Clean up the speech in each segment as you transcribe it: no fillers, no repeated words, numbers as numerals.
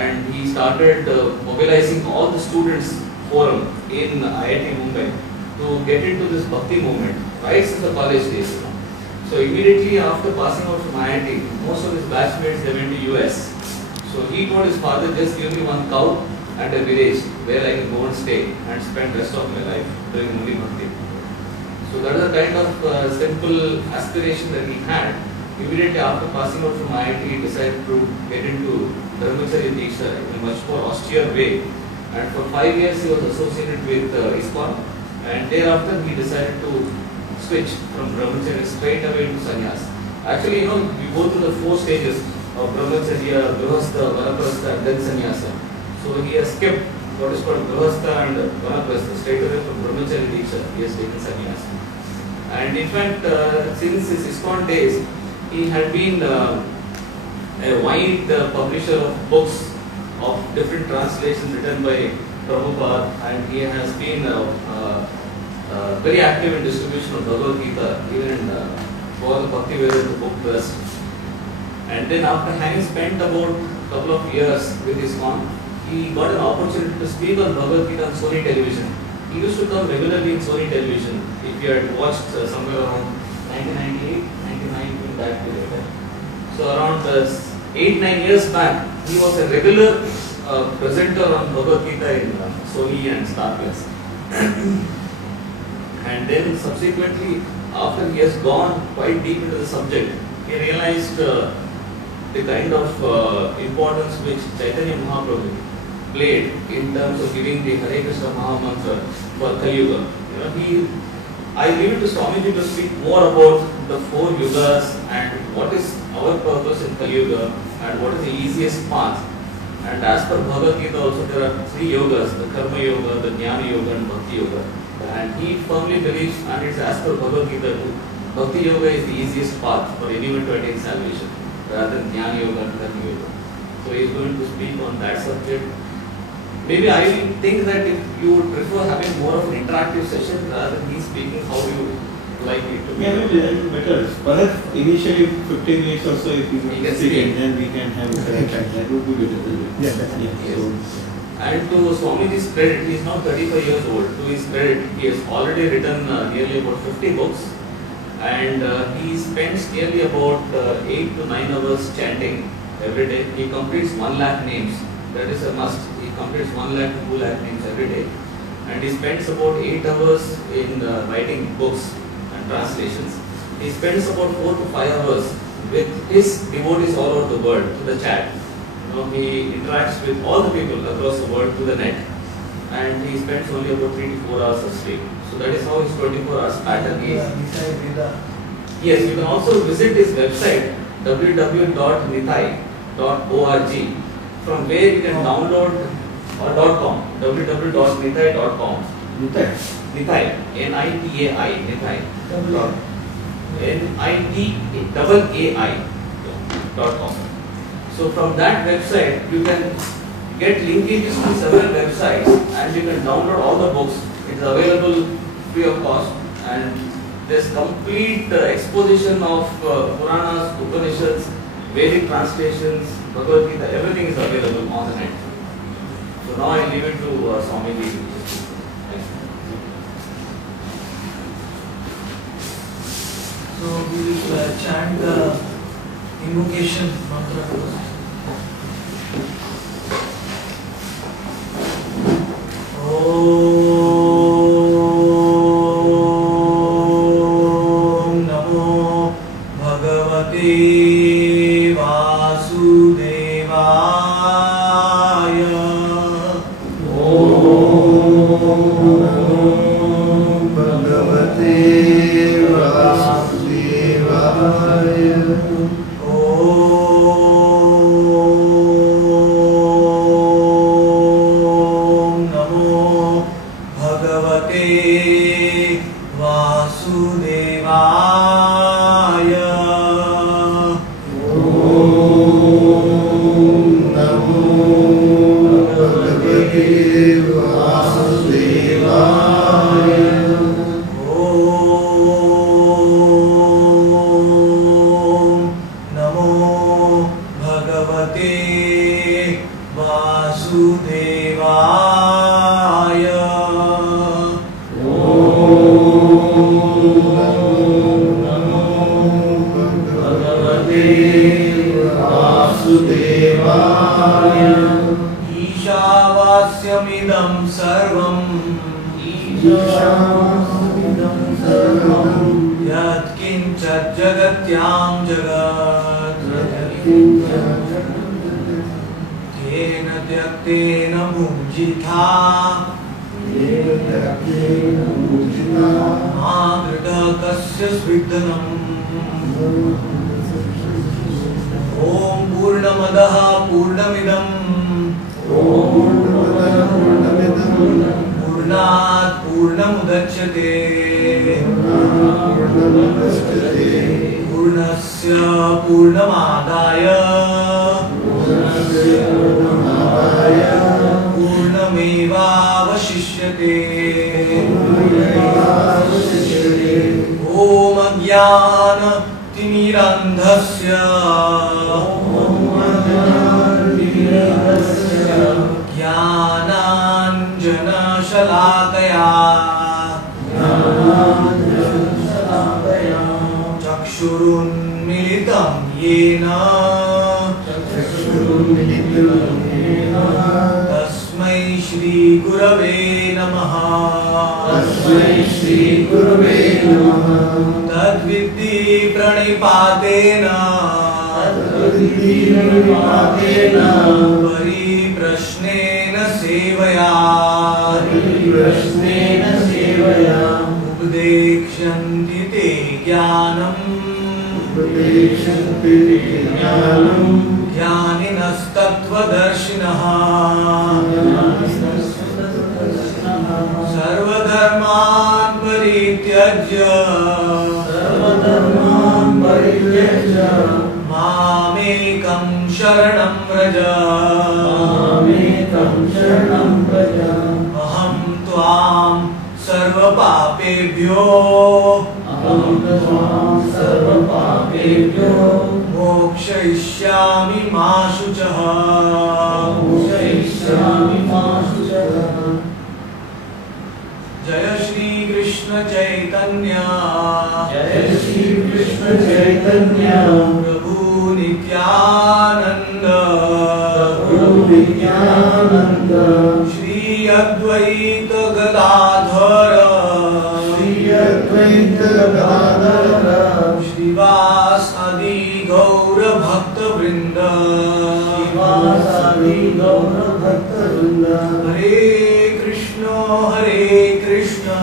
and he started mobilizing all the students forum in IIT Mumbai to get into this Bhakti movement right since the college days. So immediately after passing out from IIT, most of his batchmates they went to US. So he told his father, just give me one cow and a village where I can go and stay and spend the rest of my life doing only Bhakti. So that is the kind of simple aspiration that he had. Immediately after passing out from IIT, he decided to get into Brahmacharya Diksha in a much more austere way. And for 5 years he was associated with ISKCON, and thereafter he decided to switch from Brahmacharya straight away to sannyas. Actually, we go through the 4 stages of Brahmacharya, Grihastha, Vanaprastha and then sannyasa. So he has skipped what is called Grihastha and Vanaprastha, straight away from Brahmacharya Diksha he has taken sannyasa. And in fact, since his ISKCON days, he had been a wide publisher of books of different translations written by Prabhupada, and he has been very active in distribution of Bhagavad Gita, even in for the Bhaktivedanta book trust. And then after having spent about a couple of years with ISKCON, he got an opportunity to speak on Bhagavad Gita on Sony television. He used to come regularly in Sony television. If you had watched somewhere around 1998, 99, in that period. So around 8-9 years back, he was a regular presenter on Bhagavad Gita in Sony and Star Plus. And then subsequently, after he has gone quite deep into the subject, he realized the kind of importance which Chaitanya Mahaprabhu played in terms of giving the Hare Krishna Mahamantra for Kali Yuga. I leave it to Swamiji to speak more about the 4 yugas and what is our purpose in Kali Yuga and what is the easiest path. And as per Bhagavad Gita also there are 3 yogas, the Karma Yoga, the Jnana Yoga and Bhakti Yoga. And he firmly believes, and it's as per Bhagavad Gita too, Bhakti Yoga is the easiest path for anyone to attain salvation rather than Jnana Yoga and Karma Yoga. So he is going to speak on that subject. Maybe I think that if you would prefer having more of an interactive session rather than he speaking, how you like it to be? Yeah, maybe that is better. Perhaps initially 15 minutes or so if you can sit and then we can have a correction. That would be better. Yeah, definitely. Yes. And to Swamiji's credit, he is now 35 years old. To his credit, he has already written nearly about 50 books, and he spends nearly about 8 to 9 hours chanting every day. He completes 1 lakh names. That is a must. He completes 1 lakh to 2 lakh names every day. And he spends about 8 hours in writing books and translations. He spends about 4 to 5 hours with his devotees all over the world through the chat. He interacts with all the people across the world through the net. And he spends only about 3 to 4 hours of sleep. So that is how his 24 hours pattern is. Yes, you can also visit his website www.nithai.org, from where you can download, or .com, www.nithai.com. Nithai, N-I-T-A-I, Nithai. N-I-T-A-I.com. So from that website, you can get linkages to several websites and you can download all the books. It is available free of cost, and there's complete exposition of Puranas, Upanishads, Vedic translations, Bhagavad Gita, everything is available on the net. So now I leave it to Swamiji. So we will chant the invocation mantra. Om Namo Bhagavate Vasudevaya. Om Bhagavate Vasudevaya. Om Namo Bhagavate Vasudevaya. Om Namo Bhagavate Vasudevaya. Om Namo Bhagavate Vasudevaya. Ishavasyamidam sarvam Yat kinchat jagatyam jagat Tena tyaktena mujitha Madrita kasya svidhanam Om Purnamadaha Purnamidam Purnat Purnamudachyate Purnasya Purnamadaya Purnameva Vashishyate Om Ajnana Timirandhasya Jnananjana Shalakaya Chakshurun Militam Yena Tasmai Shri Gurave Namaha Tadviddhi Pranipatena Pariprashnena Sevaya Updekshanti Te Jnanam Jnaninastattvadarshinaha Sarvadharman Parityajya Mamekam Sharanam Vraja Aham Tvam Sarva Papebhyo Mokshayishyami Ma Shuchaha Jaya Shri Krishna Chaitanya Prabhu Nityananda Shri Advaita Gadadhara Shrivas Adi Gaura Bhakta Vrinda Hare Krishna Hare Krishna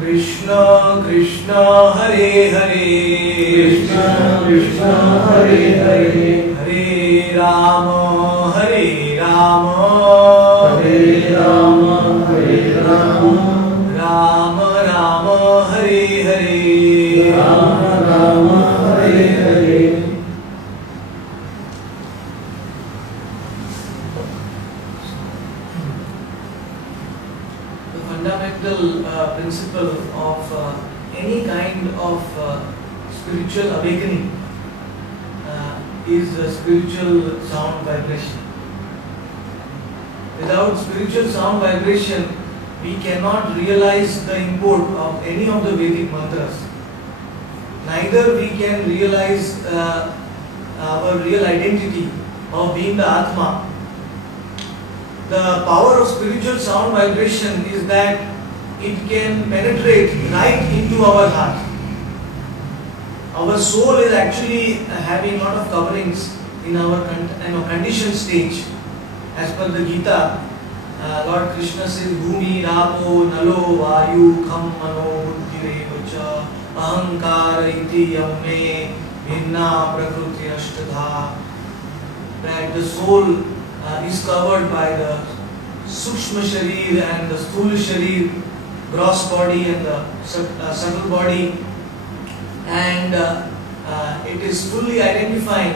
Krishna Krishna Hare Hare Hare Rama Hare Rama Rama Rama Hare Hare The fundamental principle of any kind of spiritual awakening is spiritual sound vibration. Without spiritual sound vibration, we cannot realize the import of any of the Vedic mantras. Neither we can realize our real identity of being the Atma. The power of spiritual sound vibration is that it can penetrate right into our heart. Our soul is actually having a lot of coverings in our conditioned stage. As per the Gita, Lord Krishna says, Bhumi, Rapo, Nalo, Vayu, Kham, Mano, Buddhi, Revacha, Ahankara, Iti, Yamme, Vinna, Prakriti, Ashtadha. That the soul is covered by the Sukshma Sharir and the Sthula Sharir, gross body and the subtle body, and it is fully identifying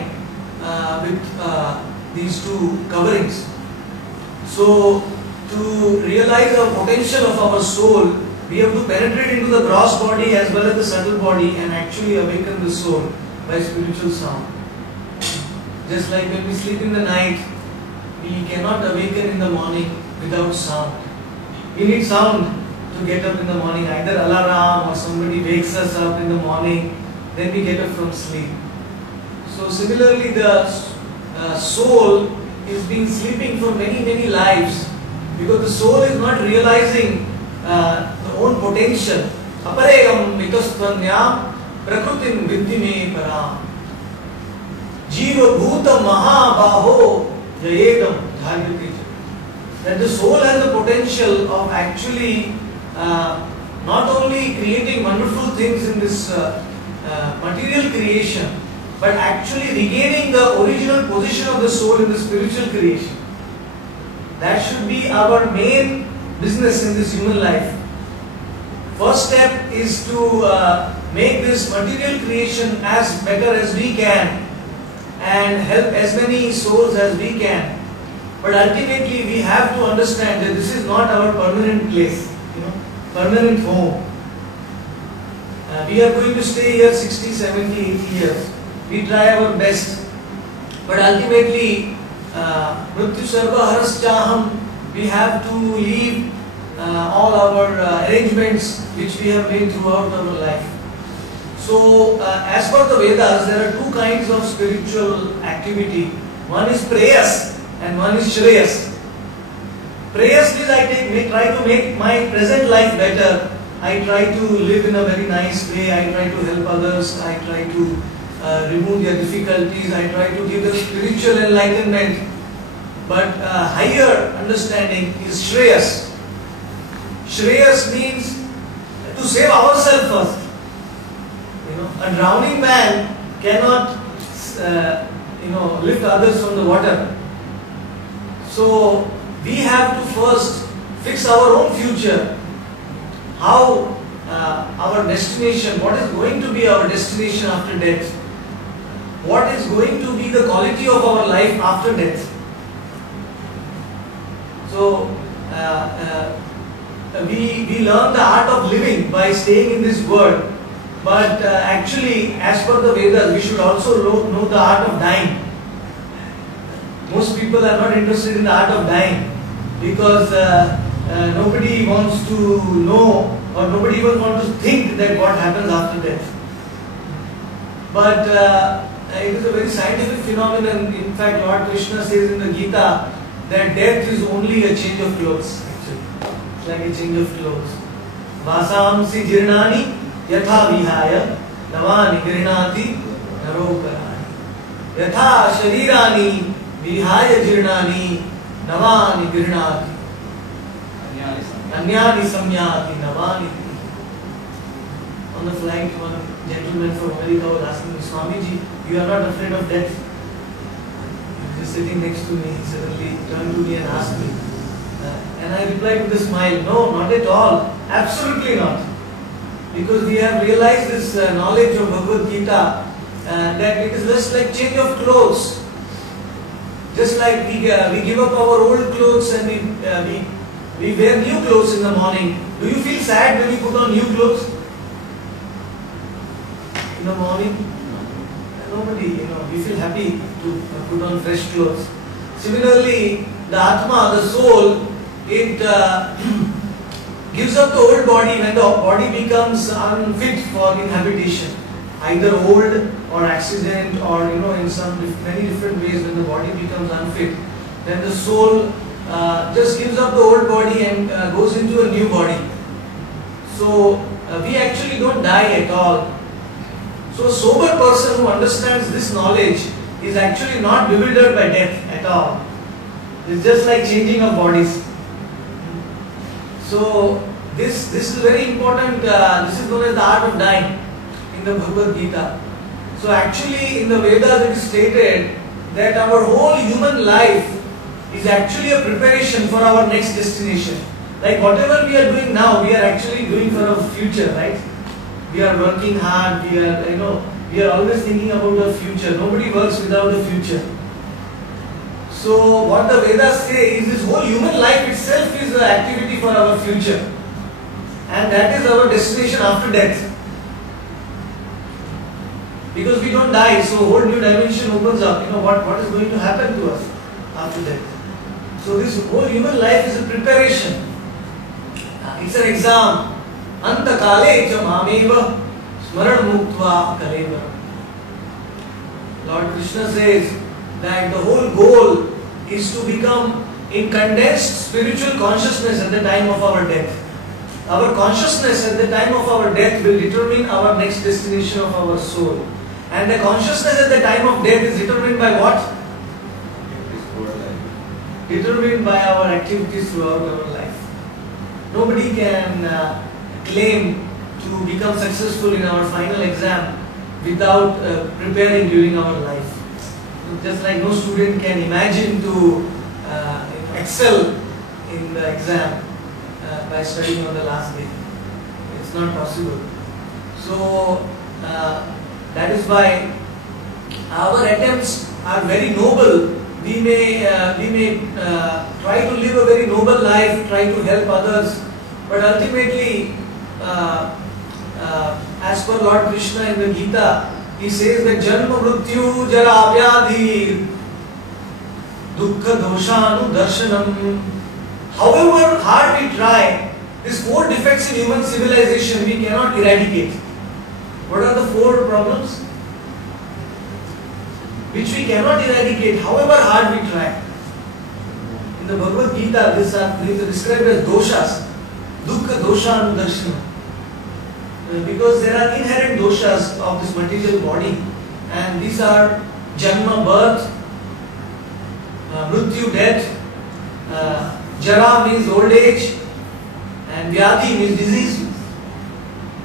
with these two coverings. So, to realize the potential of our soul, we have to penetrate into the gross body as well as the subtle body and actually awaken the soul by spiritual sound. Just like when we sleep in the night, we cannot awaken in the morning without sound. We need sound to get up in the morning, either alarm or somebody wakes us up in the morning, then we get up from sleep. So similarly, the soul is been sleeping for many lives because the soul is not realizing the own potential. Aparegam vitastanyam prakrutim viddhime param. Jiva bhuta mahabaho jayedam dhargati. That the soul has the potential of actually not only creating wonderful things in this material creation, but actually regaining the original position of the soul in the spiritual creation. That should be our main business in this human life. First step is to make this material creation as better as we can and help as many souls as we can. But ultimately we have to understand that this is not our permanent place, permanent home. We are going to stay here 60, 70, 80 years. We try our best. But ultimately, Mrityu Sarva Haraschaham, we have to leave all our arrangements which we have made throughout our life. So, as per the Vedas, there are two kinds of spiritual activity. One is prayas and one is shreyas. Prayas means I try to make my present life better. I try to live in a very nice way. I try to help others. I try to remove their difficulties. I try to give them spiritual enlightenment. But higher understanding is shreyas. Shreyas means to save ourselves first. A drowning man cannot, lift others from the water. So we have to first fix our own future. How our destination, what is going to be our destination after death? What is going to be the quality of our life after death? So we learn the art of living by staying in this world. But actually, as per the Vedas, we should also know the art of dying. Most people are not interested in the art of dying because nobody wants to know or nobody even wants to think that what happens after death. But it is a very scientific phenomenon. In fact, Lord Krishna says in the Gita that death is only a change of clothes. Actually, it's like a change of clothes. Vasamsi jirnani yatha vihaya navani grinati narokarani. Yatha sharirani vihaya jirnani navani grinati. Anyani samyati navani. On the flight, one gentleman from America was asking me, Swamiji, you are not afraid of death? He was just sitting next to me. He suddenly turned to me and asked me. And I replied with a smile, no, not at all. Absolutely not. Because we have realized this knowledge of Bhagavad Gita that it is just like change of clothes. Just like we give up our old clothes and we wear new clothes in the morning. Do you feel sad when you put on new clothes? In the morning? Nobody, we feel happy to put on fresh clothes. Similarly, the Atma, the soul, it gives up the old body when the body becomes unfit for inhabitation. Either old or accident or in some many different ways when the body becomes unfit. Then the soul just gives up the old body and goes into a new body. So we actually don't die at all. So a sober person who understands this knowledge is actually not bewildered by death at all. It's just like changing of bodies. So this is very important. This is known as the art of dying in the Bhagavad Gita. So actually in the Vedas it is stated that our whole human life is actually a preparation for our next destination. Like whatever we are doing now, we are actually doing for our future, right? We are working hard, we are always thinking about the future. Nobody works without the future. So what the Vedas say is this whole human life itself is an activity for our future. And that is our destination after death. Because we don't die, so a whole new dimension opens up. What is going to happen to us after that? So this whole human life is a preparation. It's an exam. Anta kale cha mameva smaran muktva kaleva. Lord Krishna says that the whole goal is to become in condensed spiritual consciousness at the time of our death. Our consciousness at the time of our death will determine our next destination of our soul. And the consciousness at the time of death is determined by what? Determined by our activities throughout our life. Nobody can claim to become successful in our final exam without preparing during our life. Just like no student can imagine to excel in the exam by studying on the last day. It's not possible. So that is why our attempts are very noble. We may try to live a very noble life, try to help others, but ultimately, as per Lord Krishna in the Gita, he says that Janma Mrityu Jara Vyadhi Dukkha Doshanu Darshanam. However hard we try, these 4 defects in human civilization we cannot eradicate. What are the 4 problems? Which we cannot eradicate, however hard we try. In the Bhagavad Gita, these are described as doshas. Dukkha Doshanu Darshanam. Because there are inherent doshas of this material body, and these are Janma, birth, Mrityu, death, Jara means old age, and Vyadhi means disease.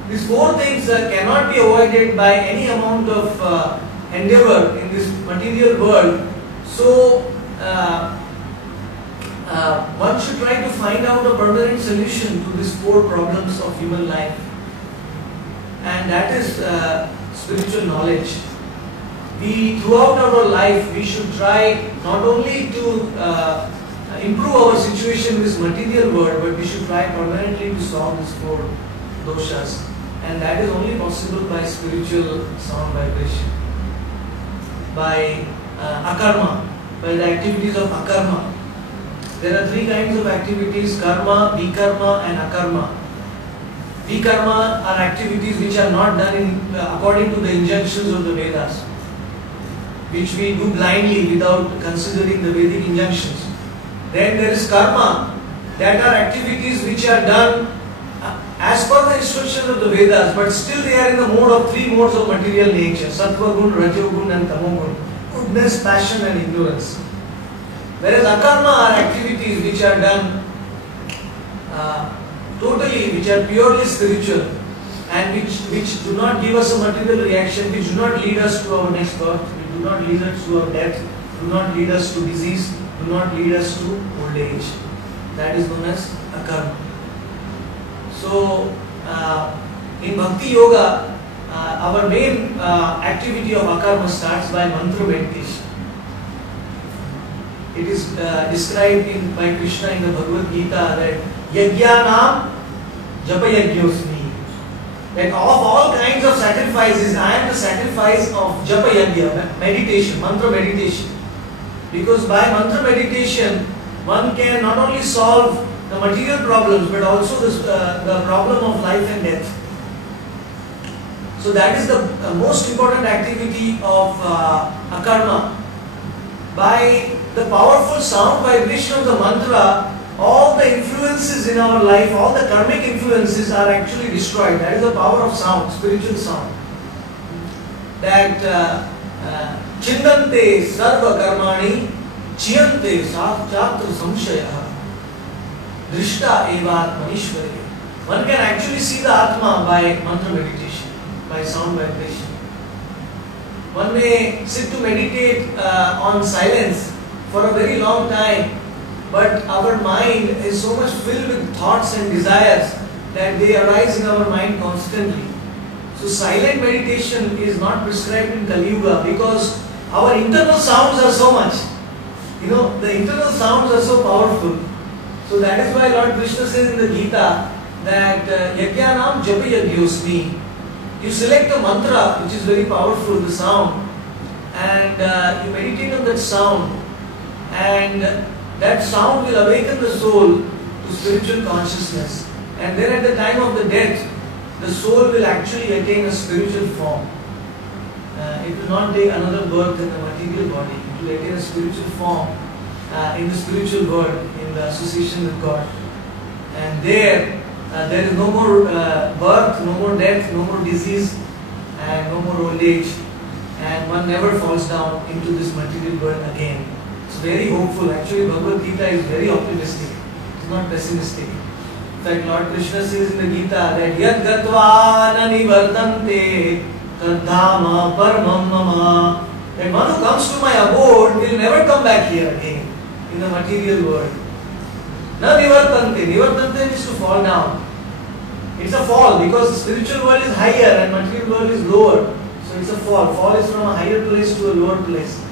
These 4 things cannot be avoided by any amount of endeavor in this material world. So one should try to find out a permanent solution to these 4 problems of human life, and that is spiritual knowledge. Throughout our life, we should try not only to improve our situation in this material world, but we should try permanently to solve these 4 doshas, and that is only possible by spiritual sound vibration, by akarma, by the activities of akarma. There are 3 kinds of activities: karma, vikarma and akarma. Vikarma are activities which are not done according to the injunctions of the Vedas, which we do blindly without considering the Vedic injunctions. Then there is karma, that are activities which are done as per the instructions of the Vedas, but still they are in the mode of 3 modes of material nature: sattva gun, rajo gun and tamo gun, goodness, passion and ignorance. Whereas akarma are activities which are done totally, which are purely spiritual, and which do not give us a material reaction, which do not lead us to our next birth, which do not lead us to our death, do not lead us to disease, do not lead us to old age. That is known as akarma. So, in Bhakti Yoga, our main activity of akarma starts by mantra meditation. It is described by Krishna in the Bhagavad Gita that Yajnanam Japa Yajñosmi. That of all kinds of sacrifices, I am the sacrifice of Japa Yajna, meditation, mantra meditation. Because by mantra meditation, one can not only solve the material problems, but also the problem of life and death. So that is the most important activity of akarma. By the powerful sound vibration of the mantra, all the influences in our life, all the karmic influences are actually destroyed. That is the power of sound, spiritual sound. That chindante sarva karmani chiyante chatra samshaya drishta evat manishwari. One can actually see the Atma by mantra meditation, by sound vibration. One may sit to meditate on silence for a very long time, but our mind is so much filled with thoughts and desires that they arise in our mind constantly. So silent meditation is not prescribed in Kali Yuga because our internal sounds are so much. The internal sounds are so powerful. So that is why Lord Krishna says in the Gita that Yajnanam Japa Yajñosmi. You select a mantra which is very powerful, the sound, and you meditate on that sound, and that sound will awaken the soul to spiritual consciousness. And then at the time of the death, the soul will actually attain a spiritual form. It will not take another birth in the material body. It will attain a spiritual form in the spiritual world, in the association with God. And there is no more birth, no more death, no more disease, and no more old age. And one never falls down into this material world again. It's very hopeful. Actually, Bhagavad Gita is very optimistic. It's not pessimistic. In fact, Lord Krishna says in the Gita that Yad gatva na nivartante tadhama paramam mama. That one who comes to my abode will never come back here again in the material world. Na nivartante. Nivartante means to fall down. It's a fall because the spiritual world is higher and material world is lower. So it's a fall. Fall is from a higher place to a lower place.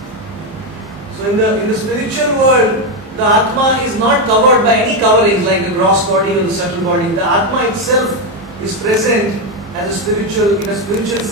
So in the spiritual world, the Atma is not covered by any coverings like the gross body or the subtle body. The Atma itself is present as a spiritual, in a spiritual